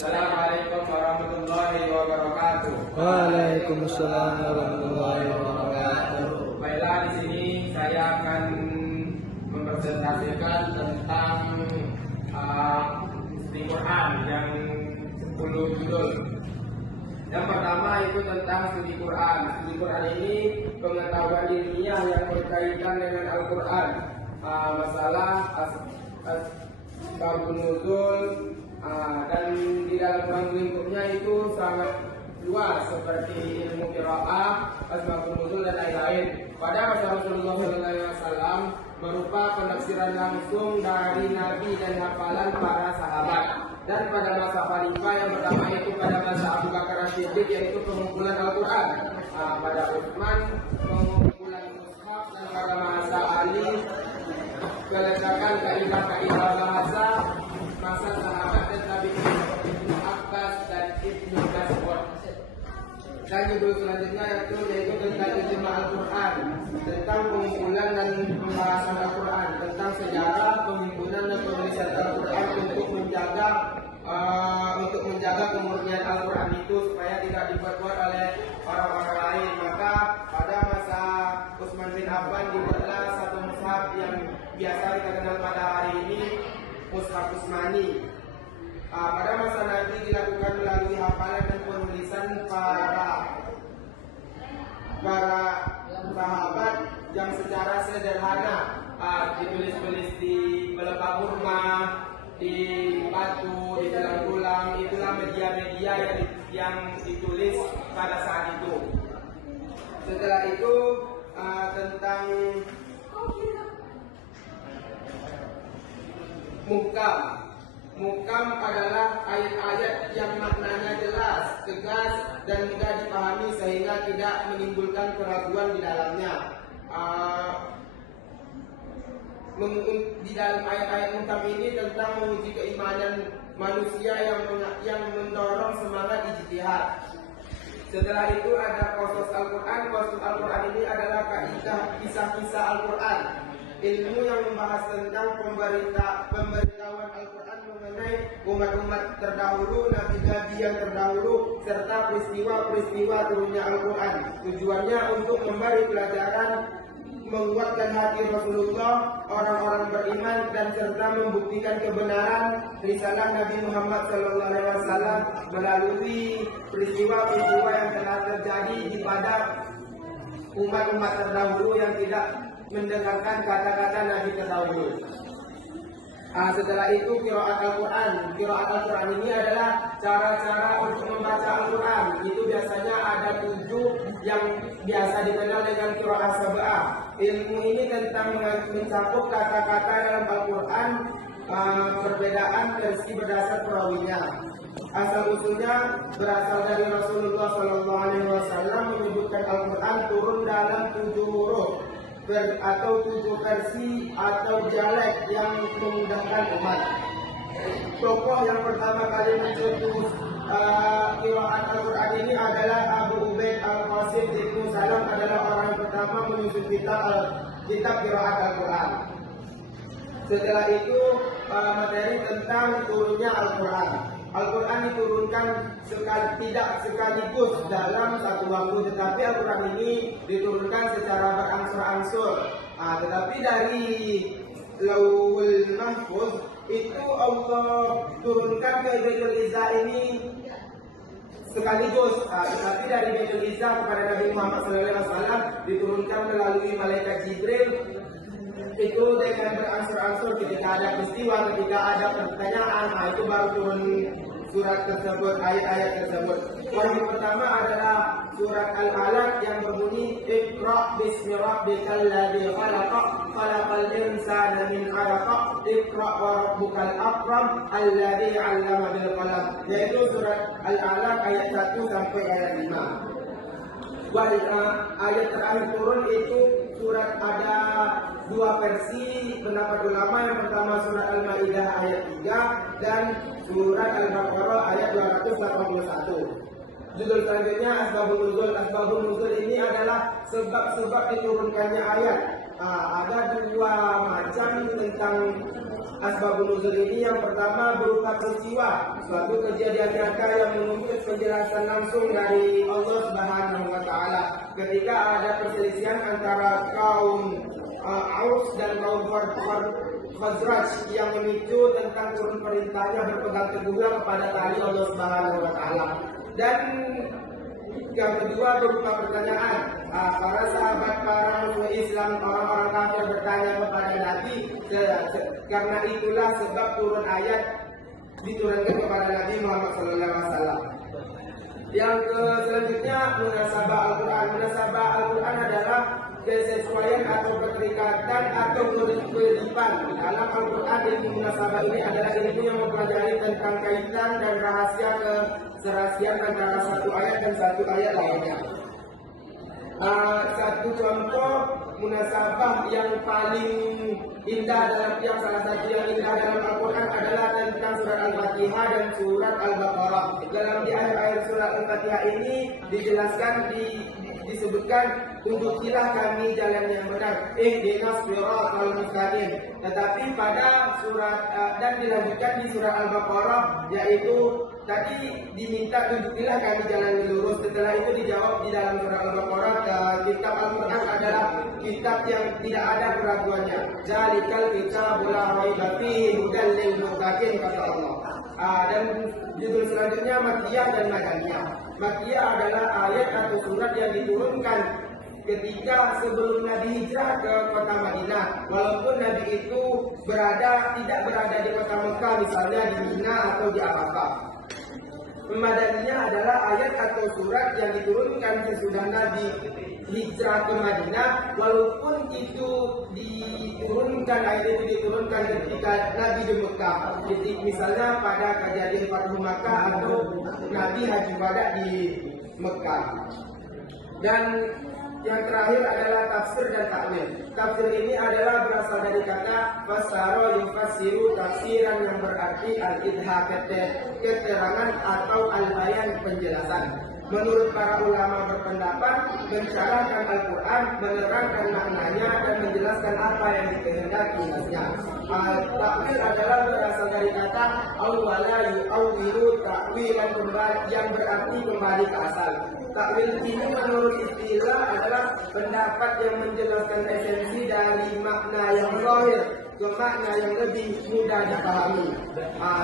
Assalamualaikum warahmatullahi wabarakatuh. Waalaikumsalam warahmatullahi wabarakatuh. Baiklah, di sini saya akan mempresentasikan tentang studi Quran yang 10 judul. Yang pertama itu tentang studi Quran. Studi Quran ini pengetahuan ilmiah yang berkaitan dengan Al-Quran, masalah asbabun nuzul, dan di dalam ruang lingkupnya itu sangat luas seperti ilmu qiraah, asbabun nuzul dan lain-lain. Pada masa Rasulullah SAW berupa penafsiran langsung dari Nabi dan hafalan para sahabat. Dan pada masa Khalifah yang pertama itu pada masa Abu Bakar As-Siddiq yaitu pengumpulan Al-Quran. Pada Utsman pengumpulan mushaf, dan pada masa Ali peletakan kaidah-kaidah bahasa masa sahabat dan tabi'in Ibnu Abbas dan Ibnu Mas'ud. Dan judul selanjutnya yaitu tentang ijma' Al-Quran, tentang pengumpulan dan pembahasan Al-Quran, tentang sejarah pengumpulan dan penulisan Al-Quran untuk menjaga kemurnian Al-Quran itu supaya tidak dibuat-buat oleh orang-orang lain. Maka pada masa Utsman bin Affan dibuatlah satu mushaf yang biasa kita kenal pada hari ini, mushaf Utsmani. Pada masa Nabi dilakukan melalui hafalan dan penulisan para sahabat yang secara sederhana, ditulis-tulis di pelepah kurma, di batu, di tulang-tulang. Itulah media-media yang ditulis pada saat itu. Setelah itu tentang Muhkam adalah ayat-ayat yang maknanya jelas, tegas, dan mudah dipahami sehingga tidak menimbulkan keraguan di dalamnya. Di dalam ayat-ayat muhkam ini tentang menguji keimanan manusia yang mendorong semangat ijtihad. Setelah itu ada qasas Al-Quran. Qasas Al-Quran ini adalah kaidah kisah-kisah Al-Quran, ilmu yang membahas tentang pemberitahuan Al-Quran mengenai umat-umat terdahulu, nabi-nabi yang terdahulu, serta peristiwa-peristiwa turunnya Al-Quran. Tujuannya untuk memberi pelajaran, menguatkan hati Rasulullah, orang-orang beriman, dan serta membuktikan kebenaran risalah Nabi Muhammad SAW melalui peristiwa-peristiwa yang telah terjadi pada umat-umat terdahulu yang tidak mendengarkan kata-kata Nabi terdahulu. Setelah itu qiraat Al-Quran. Qiraat Al-Quran ini adalah cara-cara untuk membaca Al-Quran. Itu biasanya ada 7 yang biasa dikenal dengan qiraat sab'ah. Ilmu ini tentang mencakup kata-kata dalam Al-Quran, perbedaan versi berdasar perawinya. Asal usulnya berasal dari Rasulullah SAW menyebutkan Al-Quran turun dalam 7 huruf atau 7 versi atau dialek yang memudahkan umat. Tokoh yang pertama kali mencetus qiraat Al-Quran ini adalah Abu Ubaid Al-Qasim Ibnu Salam, adalah orang yang pertama menyusun kitab qiraat Al-Quran. Setelah itu materi tentang turunnya Al-Quran. Al-Quran diturunkan tidak sekaligus dalam satu waktu, tetapi Al-Quran ini diturunkan secara berangsur-angsur. Tetapi dari Lauhul Mahfuz itu Allah turunkan ke Baitul Izzah ini sekaligus. Tetapi dari Baitul Izzah kepada Nabi Muhammad SAW diturunkan melalui malaikat Jibril. Itu dengan berangsur-angsur, ketika ada peristiwa, ketika ada pertanyaan, itu baru turun surat tersebut, ayat-ayat tersebut. Wahyu pertama adalah surat Al-Alaq yang berbunyi Iqra' bismi rabbikal ladzi khalaq, khalaqal insana min 'alaq, Iqra' wa rabbukal akram alladzi 'allama bil qalam. Yaitu surat Al-Alaq ayat 1 sampai ayat 5. Ayat terakhir turun itu surat ada 2 versi pendapat ulama. Yang pertama surat Al-Maidah ayat 3 dan surat Al-Baqarah ayat 281. Judul selanjutnya Asbabun Nuzul. Asbabun Nuzul ini adalah sebab-sebab diturunkannya ayat. Ada 2 macam tentang asbabun nuzul ini yang pertama berupa peristiwa suatu kejadian nyata yang menuntut penjelasan langsung dari Allah Subhanahu wa taala. Ketika ada perselisihan antara kaum Aus dan kaum Khazraj yang memicu tentang turun perintahnya berpegang teguhlah kepada tali Allah Subhanahu wa taala. Dan yang kedua berupa pertanyaan. Para sahabat, para musuh Islam, orang-orang kafir bertanya kepada Nabi. Karena itulah sebab turun ayat diturunkan kepada Nabi Muhammad SAW. Yang selanjutnya munasabah Al-Quran. Munasabah Al-Quran adalah kesesuaian atau keterikatan atau kelipan dalam Al-Quran. Ilmu munasabah ini adalah ilmu yang mempelajari tentang kaitan dan rahasia keserasian antara satu ayat dan satu ayat lainnya. Satu contoh munasabah yang paling indah yang salah satu yang indah dalam Al-Quran adalah tentang surat Al-Fatihah dan surat Al-Baqarah. Dalam di akhir-akhir surat Al-Fatihah ini dijelaskan disebutkan tunjukilah kami jalan yang benar, ihdinas siratal mustaqim. Tetapi pada surat dan dilanjutkan di surat Al-Baqarah, yaitu tadi diminta tunjukilah kami jalan yang lurus. Setelah itu dijawab di dalam surat Al-Baqarah, kitab Al-Quran adalah kitab yang tidak ada keraguannya. Zalikal kitabul la raiba fihi hudan lil muttaqin, kata Allah. Dan judul selanjutnya Makkiyah dan Madaniyah. Makkiyah adalah ayat atau surat yang diturunkan ketika sebelum Nabi hijrah ke kota Madinah. Walaupun Nabi itu tidak berada di kota Mekah, misalnya di Mina atau di Arafah. Madaniyah adalah ayat atau surat yang diturunkan sesudah Nabi hijrah ke Madinah, walaupun itu ayat itu diturunkan ketika Nabi di Mekah. Jadi misalnya pada kejadian Fathu Makkah atau Nabi haji wada di Mekah. Dan yang terakhir adalah tafsir dan takwil. Tafsir ini adalah berasal dari kata fassara yufassiru, tafsiran yang berarti al-idhah, keterangan atau al-bayan, penjelasan. Menurut para ulama berpendapat, mensyarahkan Al-Quran, menerangkan maknanya dan menjelaskan apa yang dikehendakinya. Takwil adalah berasal dari kata awwala yu'awwilu, takwilan, yang berarti kembali ke asal. Takwil ini menurut istilah adalah pendapat yang menjelaskan esensi dari makna yang zahir ke makna yang lebih mudah dipahami.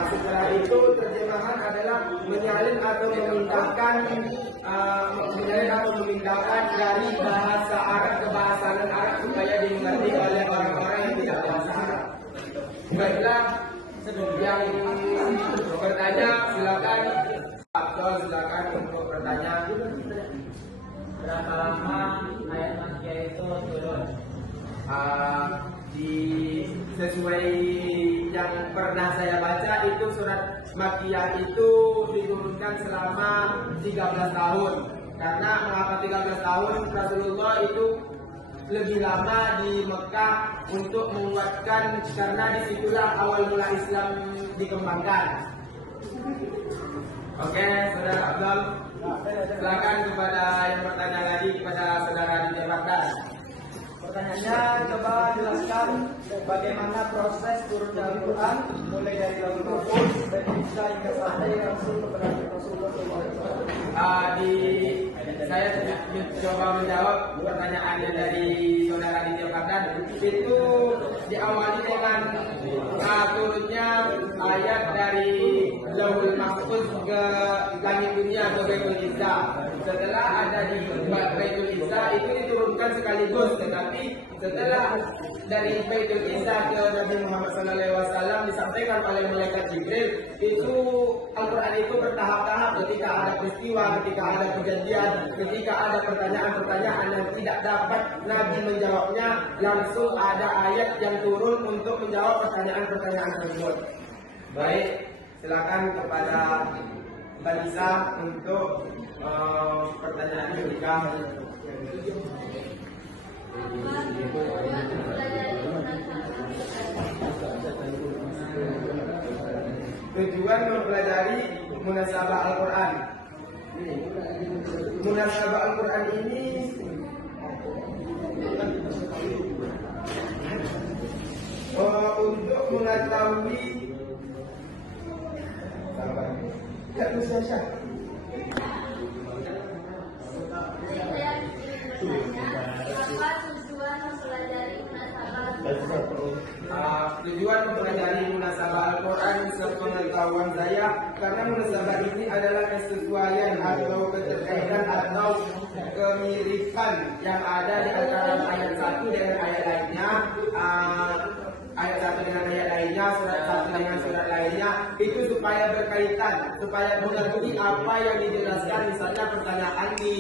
Setelah itu terjemahan adalah menyalin atau memindahkan dari bahasa Arab ke bahasa non-Arab supaya dimengerti oleh orang-orang yang tidak bahasa Arab. Baiklah, yang bertanya silakan. Silakan untuk bertanya. Berapa lama ayat Makkiyah itu turun? Sesuai yang pernah saya baca, itu surat Makkiyah itu diturunkan selama 13 tahun. Karena mengapa 13 tahun? Rasulullah itu lebih lama di Mekah untuk menguatkan, karena disitulah awal mula Islam dikembangkan. Oke, saudara Abdul, silakan kepada yang bertanya lagi kepada saudara Aditya Baghdad. Pertanyaannya, coba jelaskan bagaimana proses turunnya Al-Quran mulai dari Lauhul Mahfuz dan bisa hingga sampai Rasul kepada Rasulullah SAW. Saya coba menjawab pertanyaan dari saudara Aditya Baghdad. Itu diawali dengan turunnya ayat dari Lauhul Mahfuz ke langit dunia, ke Baitul Izzah. Setelah ada di Baitul Izzah itu diturunkan sekaligus, tetapi setelah dari Baitul Izzah ke Nabi Muhammad SAW disampaikan oleh malaikat Jibril, itu Al-Quran itu bertahap-tahap. Ketika ada peristiwa, ketika ada kejadian, ketika ada pertanyaan-pertanyaan yang tidak dapat Nabi menjawabnya, langsung ada ayat yang turun untuk menjawab pertanyaan-pertanyaan tersebut. Baik, silakan kepada Mbak Lisa untuk pertanyaan jika tujuan mempelajari munasabah Al-Quran. Munasabah Al-Quran ini untuk mengetahui ya Syah. Tujuan mempelajari munasabah Al-Quran sepengetahuan saya, karena munasabah ini adalah kesesuaian atau keterkaitan atau kemiripan yang ada di antara ayat satu dengan ayat lainnya, ayat satu dengan ayat lainnya, surat satu dengan surat lainnya, itu supaya berkaitan, supaya mengetahui apa yang dijelaskan. Misalnya pertanyaan di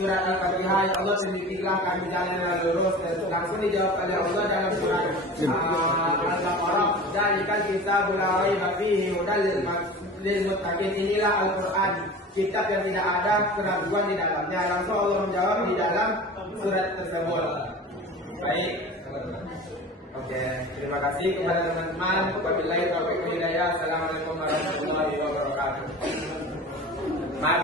surat Al-Fatihah, ya Allah tunjukilah kami jalan yang lurus, langsung dijawab oleh Allah dalam surat Al-Baqarah, dzalikan kitabul la raiba fihi hudal lil muttaqin. Inilah Al-Quran, kitab yang tidak ada keraguan di dalamnya. Langsung Allah menjawab di dalam surat tersebut. Baik. Oke, terima kasih kepada teman-teman. Wabillahi taufiq wal hidayah. Assalamualaikum warahmatullahi wabarakatuh.